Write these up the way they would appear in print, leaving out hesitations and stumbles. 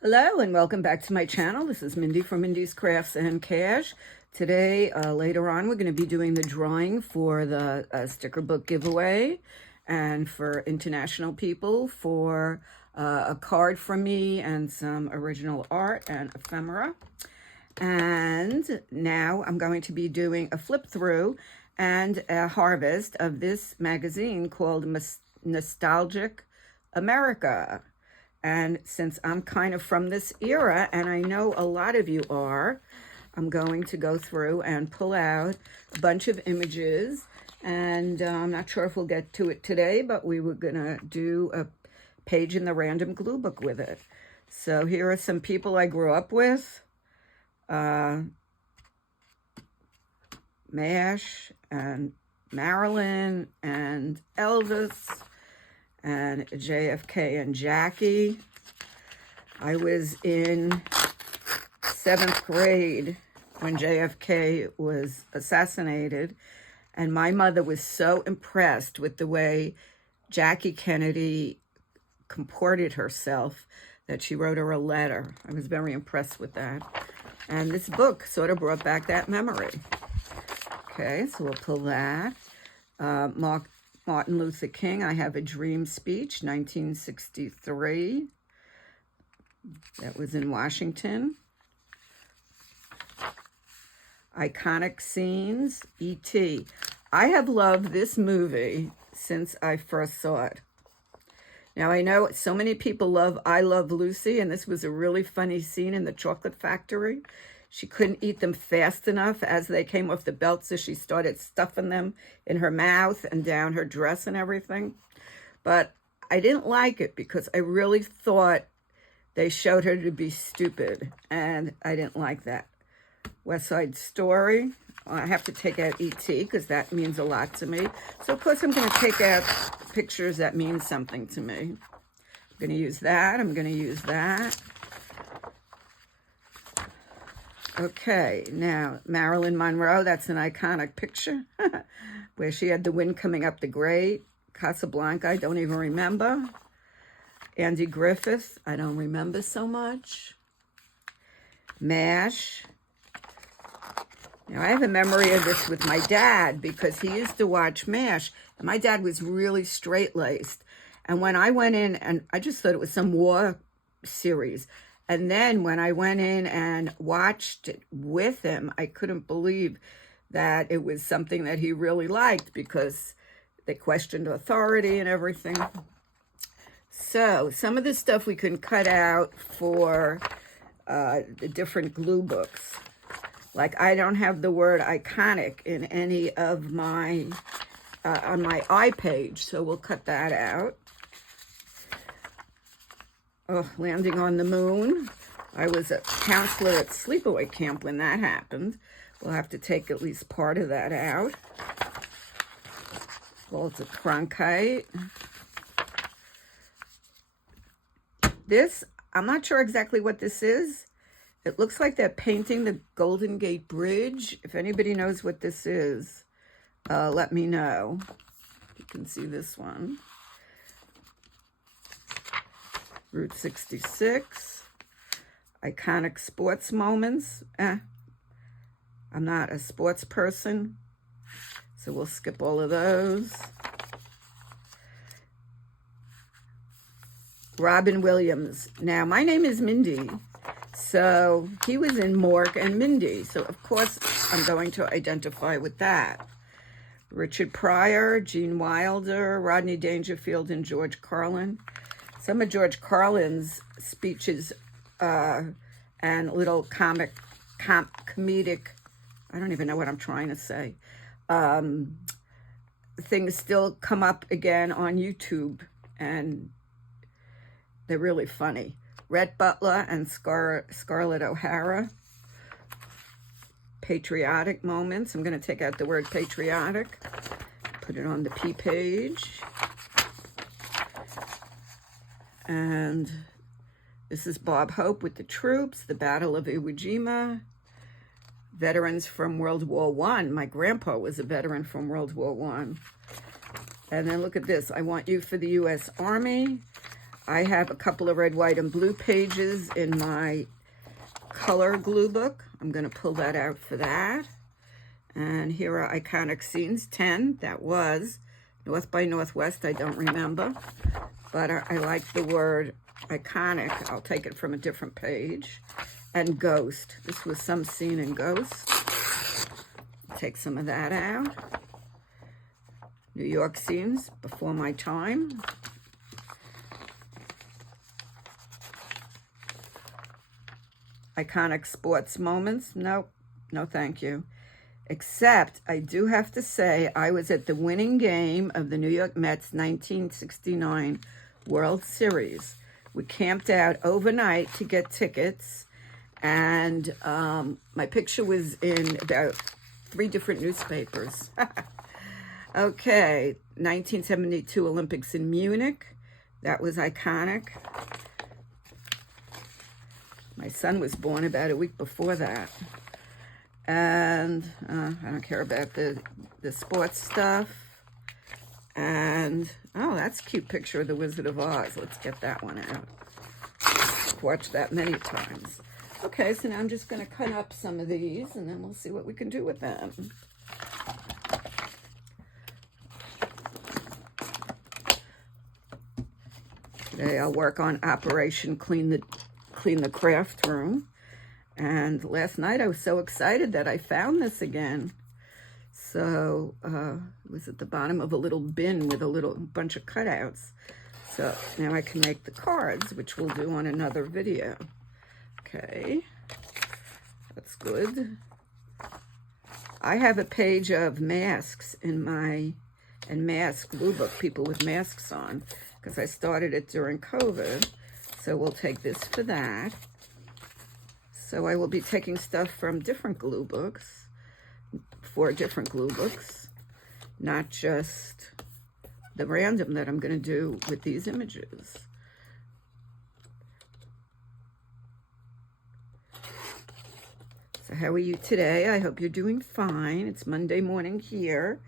Hello and welcome back to my channel. This is Mindy from Mindy's Crafts and Cash. Today, later on, we're going to be doing the drawing for the sticker book giveaway and for international people for a card from me and some original art and ephemera. And now I'm going to be doing a flip through and a harvest of this magazine called Nostalgic America. And since I'm kind of from this era, and I know a lot of you are, I'm going to go through and pull out a bunch of images. And I'm not sure if we'll get to it today, but we were going to do a page in the random glue book with it. So here are some people I grew up with. MASH and Marilyn and Elvis and JFK and Jackie. I was in 7th grade when JFK was assassinated, and my mother was so impressed with the way Jackie Kennedy comported herself that she wrote her a letter. I was very impressed with that. And this book sort of brought back that memory. Okay, so we'll pull that. Martin Luther King, I Have a Dream speech, 1963. That was in Washington. Iconic scenes, E.T. I have loved this movie since I first saw it. Now, I know so many people love I Love Lucy, and this was a really funny scene in the chocolate factory. She couldn't eat them fast enough as they came off the belt, so she started stuffing them in her mouth and down her dress and everything. But I didn't like it because I really thought they showed her to be stupid, and I didn't like that. West Side Story. I have to take out E.T. because that means a lot to me. So, of course, I'm going to take out pictures that mean something to me. I'm going to use that. I'm going to use that. Okay, now, Marilyn Monroe, that's an iconic picture where she had the wind coming up the grate. Casablanca, I don't even remember. Andy Griffith, I don't remember so much. MASH. Now, I have a memory of this with my dad because he used to watch MASH, and my dad was really straight-laced. And when I went in, and I just thought it was some war series, and then when I went in and watched it with him, I couldn't believe that it was something that he really liked because they questioned authority and everything. So some of this stuff we can cut out for the different glue books. Like I don't have the word iconic in any of my, on my I page, so we'll cut that out. Oh, Landing on the Moon. I was a counselor at sleepaway camp when that happened. We'll have to take at least part of that out. Walter Cronkite. This, I'm not sure exactly what this is. It looks like they're painting the Golden Gate Bridge. If anybody knows what this is, let me know. You can see this one. Route 66. Iconic sports moments. I'm not a sports person, so we'll skip all of those. Robin Williams. Now, my name is Mindy, so he was in Mork and Mindy, so of course I'm going to identify with that. Richard Pryor, Gene Wilder, Rodney Dangerfield, and George Carlin. Some of George Carlin's speeches and little comedic, I don't even know what I'm trying to say, things still come up again on YouTube, and they're really funny. Rhett Butler and Scarlett O'Hara. Patriotic moments. I'm going to take out the word patriotic, put it on the P page. And this is Bob Hope with the troops, the Battle of Iwo Jima, veterans from World War I. My grandpa was a veteran from World War I. And then look at this. I Want You for the U.S. Army. I have a couple of red, white, and blue pages in my color glue book. I'm going to pull that out for that. And here are iconic scenes, 10. That was North by Northwest. I don't remember. But I like the word iconic. I'll take it from a different page. And Ghost. This was some scene in Ghost. Take some of that out. New York scenes, Before My Time. Iconic sports moments. Nope. No, thank you. Except, I do have to say, I was at the winning game of the New York Mets 1969 World Series. We camped out overnight to get tickets, and my picture was in about 3 different newspapers. Okay, 1972 Olympics in Munich. That was iconic. My son was born about a week before that. And I don't care about the sports stuff. And, oh, that's a cute picture of the Wizard of Oz. Let's get that one out. I've watched that many times. Okay, so now I'm just going to cut up some of these, and then we'll see what we can do with them. Today I'll work on Operation Clean the Craft Room. And last night I was so excited that I found this again. So it was at the bottom of a little bin with a bunch of cutouts. So now I can make the cards, which we'll do on another video. Okay, that's good. I have a page of masks in my mask glue book, people with masks on, because I started it during COVID. So we'll take this for that. So I will be taking stuff from different glue books, 4 different glue books, not just the random that I'm going to do with these images. So how are you today? I hope you're doing fine. It's Monday morning here.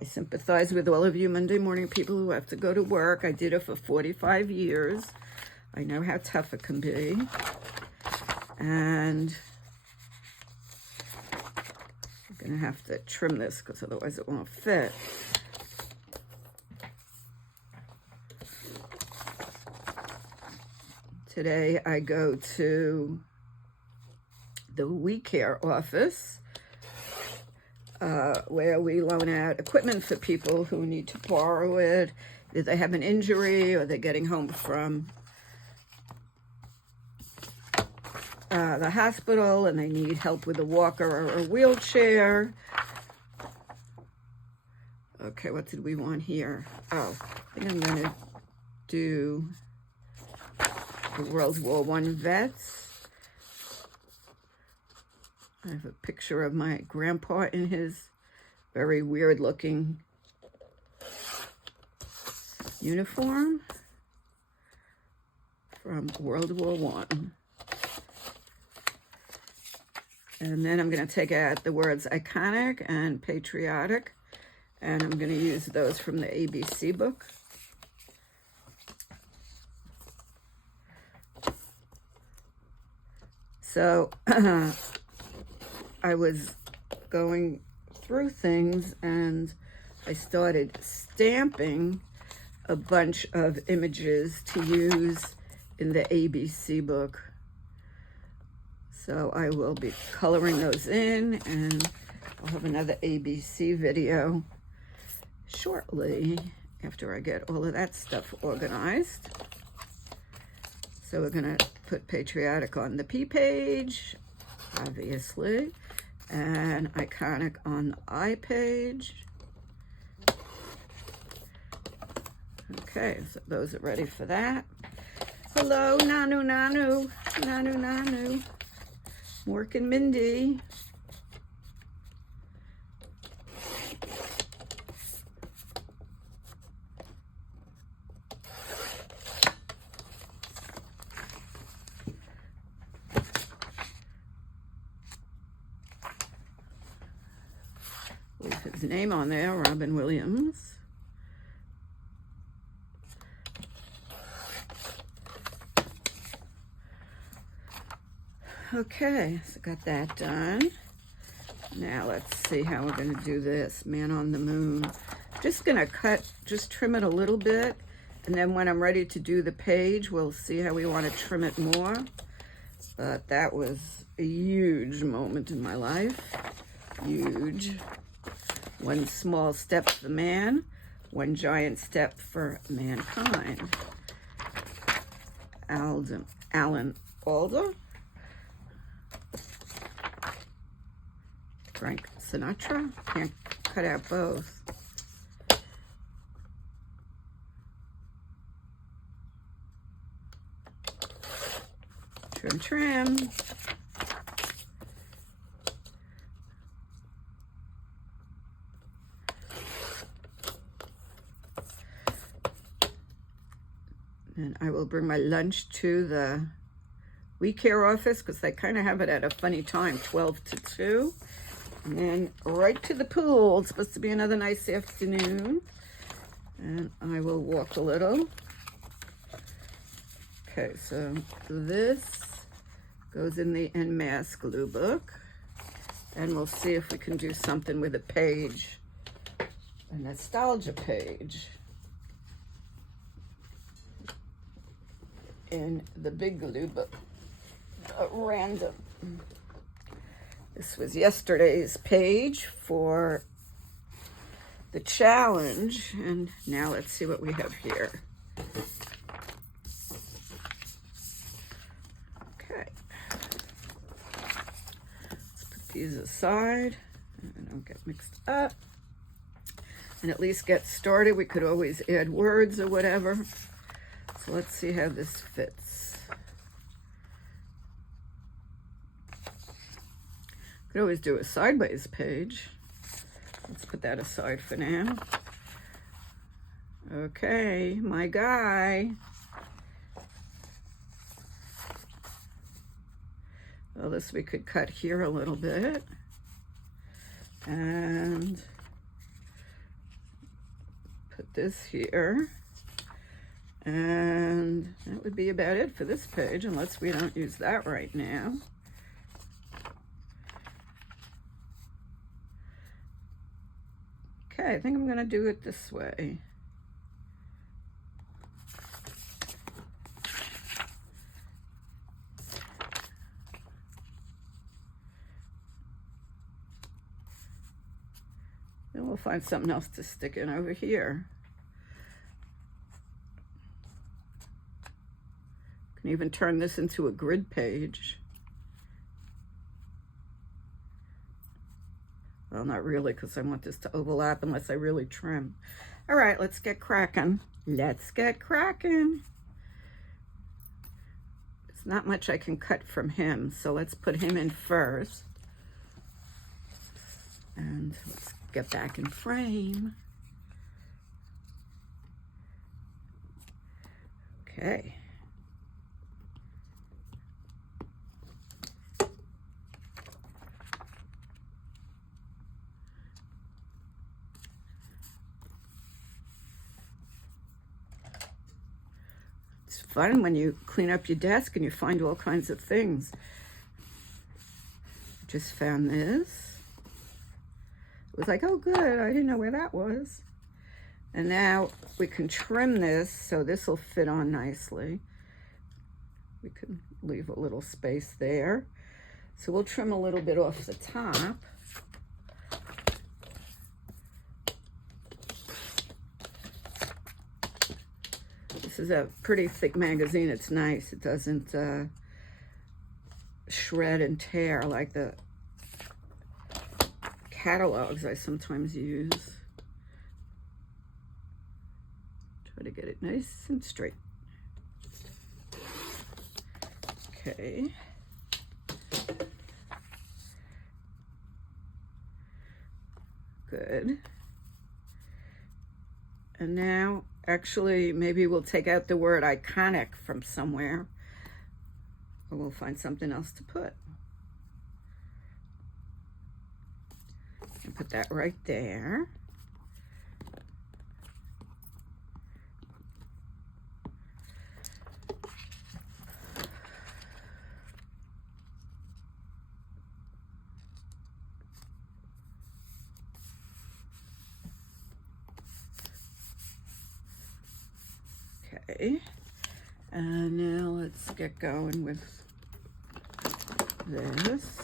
I sympathize with all of you Monday morning people who have to go to work. I did it for 45 years. I know how tough it can be. And I'm going to have to trim this because otherwise it won't fit. Today I go to the We Care office where we loan out equipment for people who need to borrow it. If they have an injury or they're getting home from the hospital and they need help with a walker or a wheelchair. Okay, what did we want here? Oh, I think I'm going to do the World War I vets. I have a picture of my grandpa in his very weird looking uniform from World War I. And then I'm going to take out the words iconic and patriotic, and I'm going to use those from the ABC book. So I was going through things and I started stamping a bunch of images to use in the ABC book. So I will be coloring those in, and I'll have another ABC video shortly after I get all of that stuff organized. So we're going to put patriotic on the P page, obviously, and iconic on the I page. Okay, so those are ready for that. Hello, Nanu Nanu, Nanu Nanu. Mork and Mindy. With his name on there, Robin Williams. Okay, so got that done. Now let's see how we're going to do this. Man on the Moon. Just going to just trim it a little bit. And then when I'm ready to do the page, we'll see how we want to trim it more. But that was a huge moment in my life. Huge. One small step for man, one giant step for mankind. Alan Alda. Frank Sinatra. Can't cut out both. Trim, trim. And I will bring my lunch to the We Care office because they kind of have it at a funny time, 12 to 2. And then right to the pool. It's supposed to be another nice afternoon. And I will walk a little. Okay, so this goes in the En Masse glue book. And we'll see if we can do something with a page, a nostalgia page, in the big glue book. Random. This was yesterday's page for the challenge, and now let's see what we have here. Okay. Let's put these aside and don't get mixed up. And at least get started. We could always add words or whatever. So let's see how this fits. Could always do a sideways page. Let's put that aside for now. Okay, my guy. Well, this we could cut here a little bit. And put this here. And that would be about it for this page, unless we don't use that right now. Okay, I think I'm going to do it this way. Then we'll find something else to stick in over here. Can even turn this into a grid page. Well, not really, because I want this to overlap unless I really trim. All right, let's get cracking. Let's get cracking. There's not much I can cut from him, so let's put him in first. And let's get back in frame. Okay. It's fun when you clean up your desk and you find all kinds of things. Just found this. It was like, oh good, I didn't know where that was. And now we can trim this so this will fit on nicely. We can leave a little space there. So we'll trim a little bit off the top. This is a pretty thick magazine. It's nice. It doesn't shred and tear like the catalogs I sometimes use. Try to get it nice and straight. Okay. Good. And now, actually, maybe we'll take out the word iconic from somewhere, or we'll find something else to put. And put that right there. Okay. And now let's get going with this.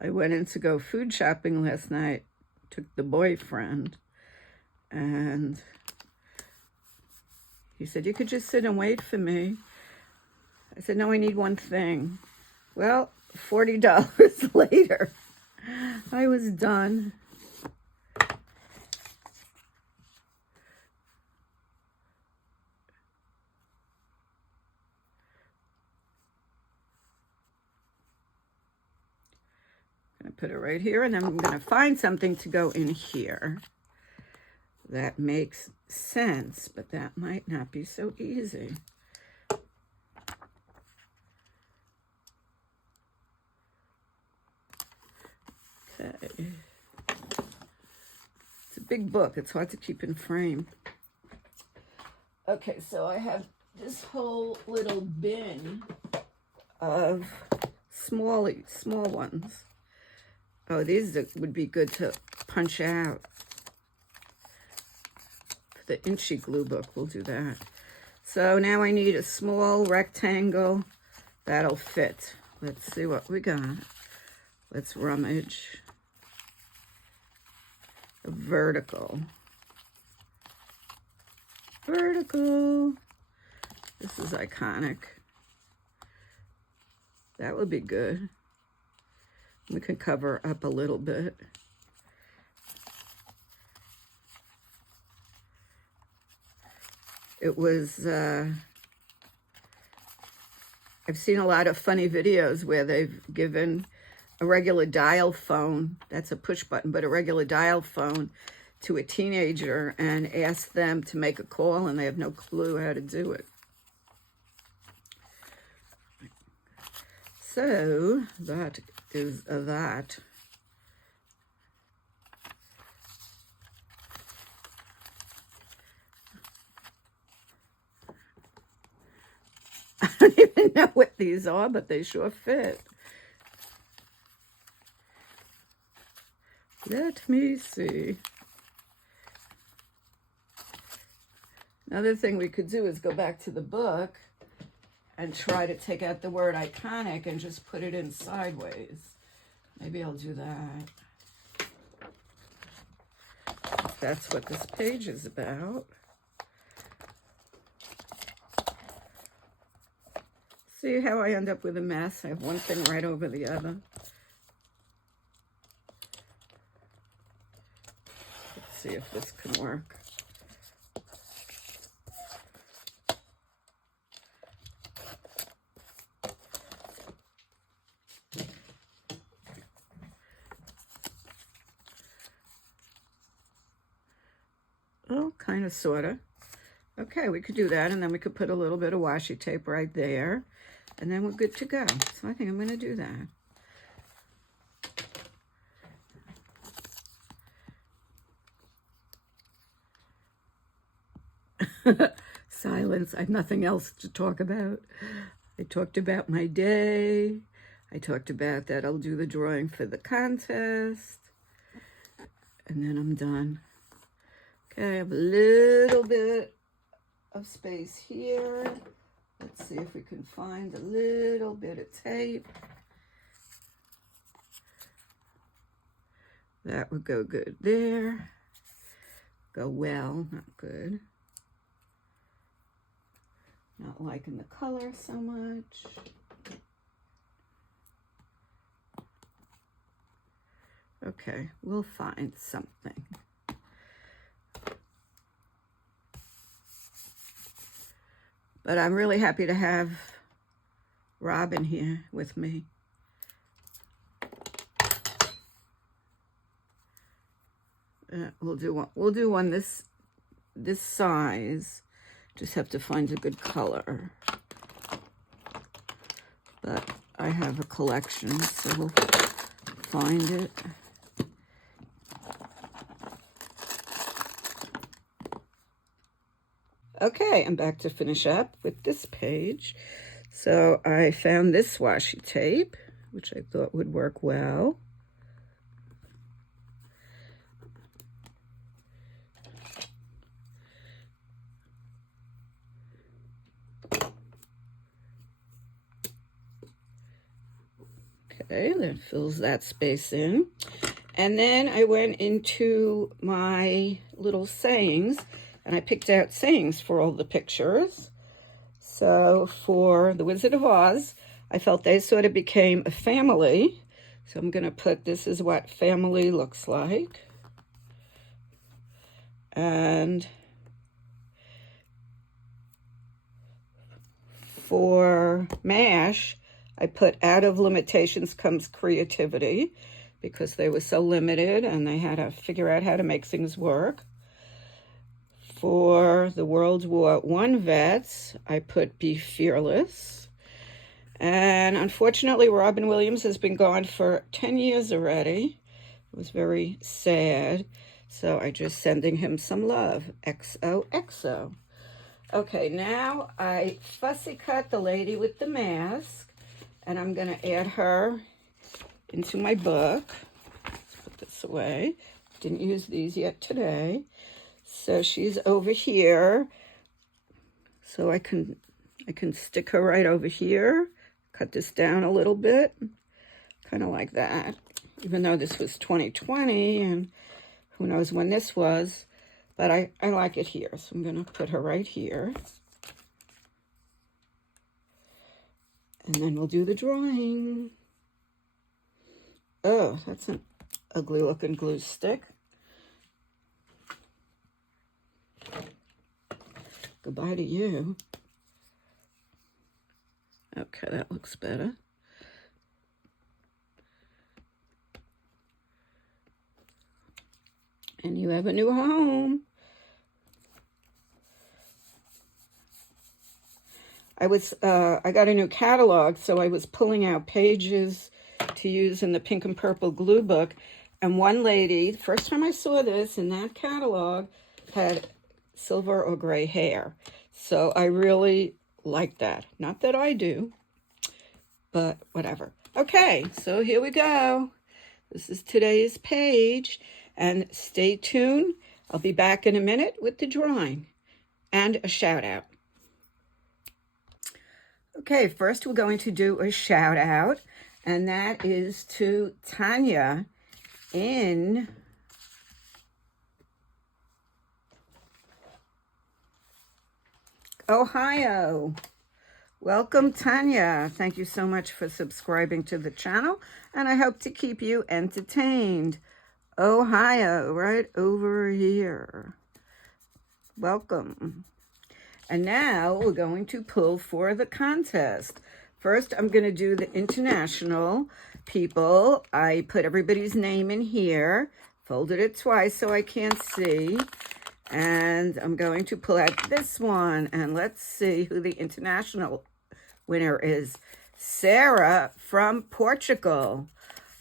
I went in to go food shopping last night, took the boyfriend, and he said, "You could just sit and wait for me." I said, "No, I need one thing." Well, $40 later, I was done. I'm going to put it right here, and then I'm going to find something to go in here that makes sense, but that might not be so easy. Okay. It's a big book. It's hard to keep in frame. Okay, so I have this whole little bin of small ones. Oh, these would be good to punch out. For the Inchy glue book, we'll do that. So now I need a small rectangle that'll fit. Let's see what we got. Let's rummage. A vertical. Vertical. This is iconic. That would be good. We can cover up a little bit. It was, I've seen a lot of funny videos where they've given a regular dial phone, that's a push button, but a regular dial phone to a teenager and asked them to make a call, and they have no clue how to do it. So that is that. I don't even know what these are, but they sure fit. Let me see. Another thing we could do is go back to the book and try to take out the word iconic and just put it in sideways. Maybe I'll do that. That's what this page is about. See how I end up with a mess? I have one thing right over the other. Let's see if this can work. Oh, kind of, sort of. Okay, we could do that, and then we could put a little bit of washi tape right there, and then we're good to go. So I think I'm going to do that. Silence. I have nothing else to talk about. I talked about my day. I talked about that I'll do the drawing for the contest, and then I'm done. Okay, I have a little bit of space here. Let's see if we can find a little bit of tape. That would go good there. Go well, not good. Not liking the color so much. Okay, we'll find something. But I'm really happy to have Robin here with me. We'll do one this size. Just have to find a good color. But I have a collection, so we'll find it. Okay, I'm back to finish up with this page. So I found this washi tape, which I thought would work well. Okay, that fills that space in. And then I went into my little sayings, and I picked out sayings for all the pictures. So for the Wizard of Oz, I felt they sort of became a family. So I'm going to put, this is what family looks like. And for MASH, I put out of limitations comes creativity, because they were so limited and they had to figure out how to make things work. For the World War I vets, I put be fearless. And unfortunately, Robin Williams has been gone for 10 years already. It was very sad. So I just sending him some love. XOXO. Okay, now I fussy cut the lady with the mask, and I'm going to add her into my book. Let's put this away. Didn't use these yet today. So she's over here. So I can stick her right over here. Cut this down a little bit. Kind of like that. Even though this was 2020 and who knows when this was. But I like it here. So I'm going to put her right here. And then we'll do the drawing. Oh, that's an ugly looking glue stick. Goodbye to you. Okay, that looks better. And you have a new home. I got a new catalog, so I was pulling out pages to use in the pink and purple glue book. And one lady, the first time I saw this in that catalog, had silver or gray hair. So I really like that. Not that I do, but whatever. Okay, so here we go. This is today's page. And stay tuned. I'll be back in a minute with the drawing and a shout out. Okay, first we're going to do a shout out, and that is to Tanya in Ohio. Welcome, Tanya. Thank you so much for subscribing to the channel, and I hope to keep you entertained. Ohio, right over here. Welcome. And now we're going to pull for the contest. First, I'm going to do the international people. I put everybody's name in here, folded it twice so I can't see. And I'm going to pull out this one, and let's see who the international winner is. Sarah from Portugal.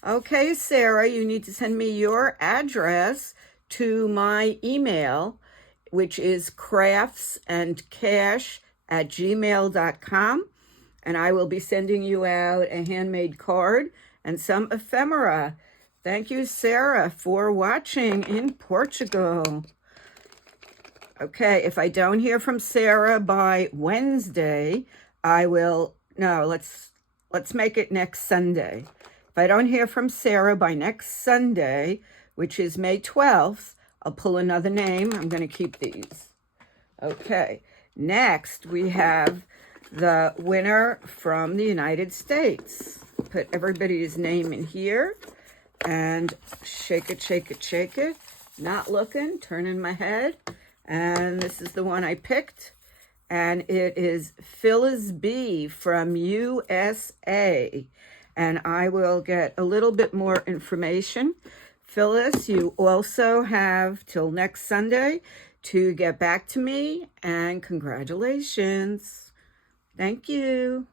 Okay, Sarah, you need to send me your address to my email, which is craftsandcash@gmail.com. And I will be sending you out a handmade card and some ephemera. Thank you, Sarah, for watching in Portugal. Okay, if I don't hear from Sarah by Wednesday, I will, no, let's make it next Sunday. If I don't hear from Sarah by next Sunday, which is May 12th, I'll pull another name. I'm going to keep these. Okay, next we have the winner from the United States. Put everybody's name in here and shake it, shake it, shake it. Not looking, turning my head. And this is the one I picked. And it is Phyllis B from USA. And I will get a little bit more information. Phyllis, you also have till next Sunday to get back to me. And congratulations. Thank you.